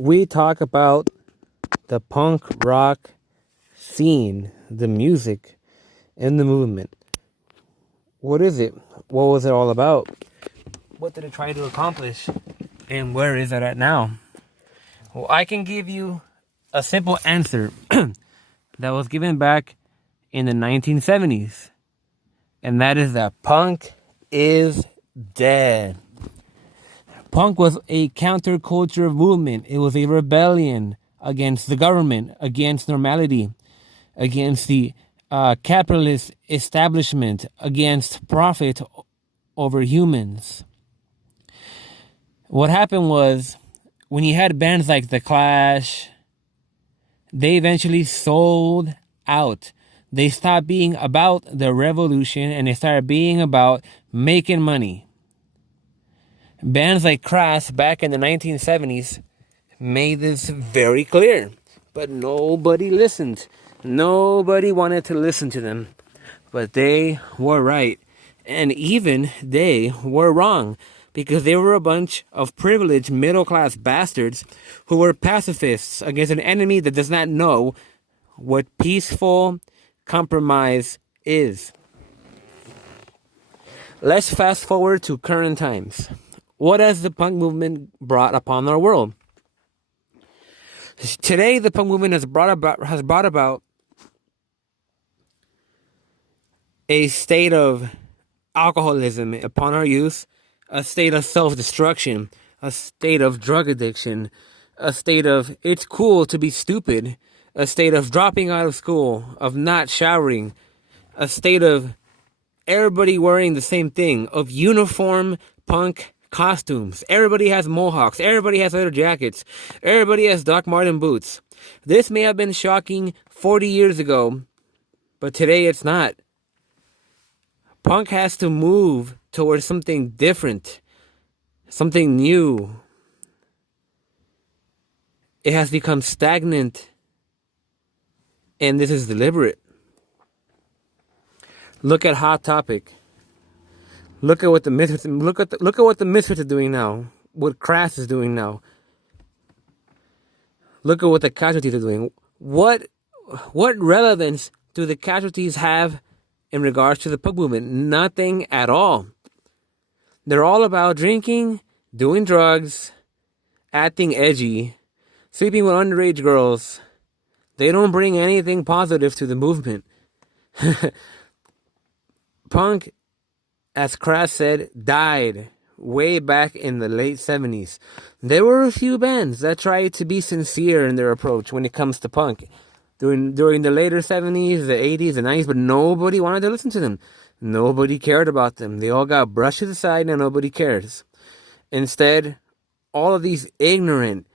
we talk about the punk rock scene, the music, and the movement. What is it? What was it all about? What did it try to accomplish? And where is it at now? Well, I can give you a simple answer that was given back in the 1970s. And that is that punk is dead. Punk was a counterculture movement. It was a rebellion against the government, against normality, against the capitalist establishment, against profit over humans. What happened was, when you had bands like The Clash, they eventually sold out. They stopped being about the revolution and they started being about making money. Bands like Crass back in the 1970s made this very clear, but nobody listened. Nobody wanted to listen to them, but they were right. And even they were wrong, because they were a bunch of privileged middle-class bastards who were pacifists against an enemy that does not know what peaceful compromise is. Let's fast forward to current times. What has the punk movement brought upon our world? Today, the punk movement has brought about a state of alcoholism upon our youth, a state of self-destruction, a state of drug addiction, a state of it's cool to be stupid, a state of dropping out of school, of not showering, a state of everybody wearing the same thing, of uniform punk costumes. Everybody has mohawks, everybody has leather jackets, everybody has Doc Marten boots. This may have been shocking 40 years ago, but today it's not. Punk has to move towards something different, something new. It has become stagnant, and this is deliberate. Look at Hot Topic. Look at what the Misfits. Look at what the Misfits are doing now. What Crass is doing now. Look at what the Casualties are doing. What relevance do the Casualties have in regards to the punk movement? Nothing at all. They're all about drinking, doing drugs, acting edgy, sleeping with underage girls. They don't bring anything positive to the movement. Punk, as Crass said, died way back in the late 70s. There were a few bands that tried to be sincere in their approach when it comes to punk during the later 70s, the 80s, the 90s, but nobody wanted to listen to them. Nobody cared about them. They all got brushed aside and nobody cares. Instead, all of these ignorant,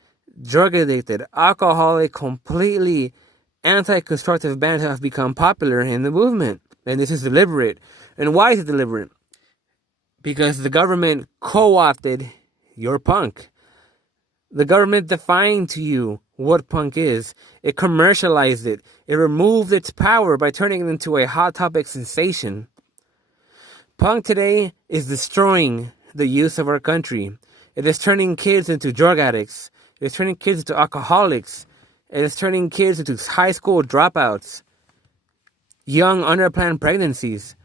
drug-addicted, alcoholic, completely anti-constructive bands have become popular in the movement. And this is deliberate. And why is it deliberate? Because the government co-opted your punk. The government defined to you what punk is. It commercialized it. It removed its power by turning it into a hot topic sensation. Punk today is destroying the youth of our country. It is turning kids into drug addicts. It is turning kids into alcoholics. It is turning kids into high school dropouts. Young unplanned pregnancies.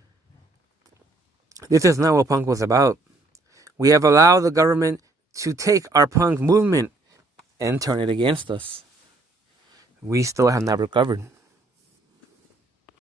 This is not what punk was about. We have allowed the government to take our punk movement and turn it against us. We still have not recovered.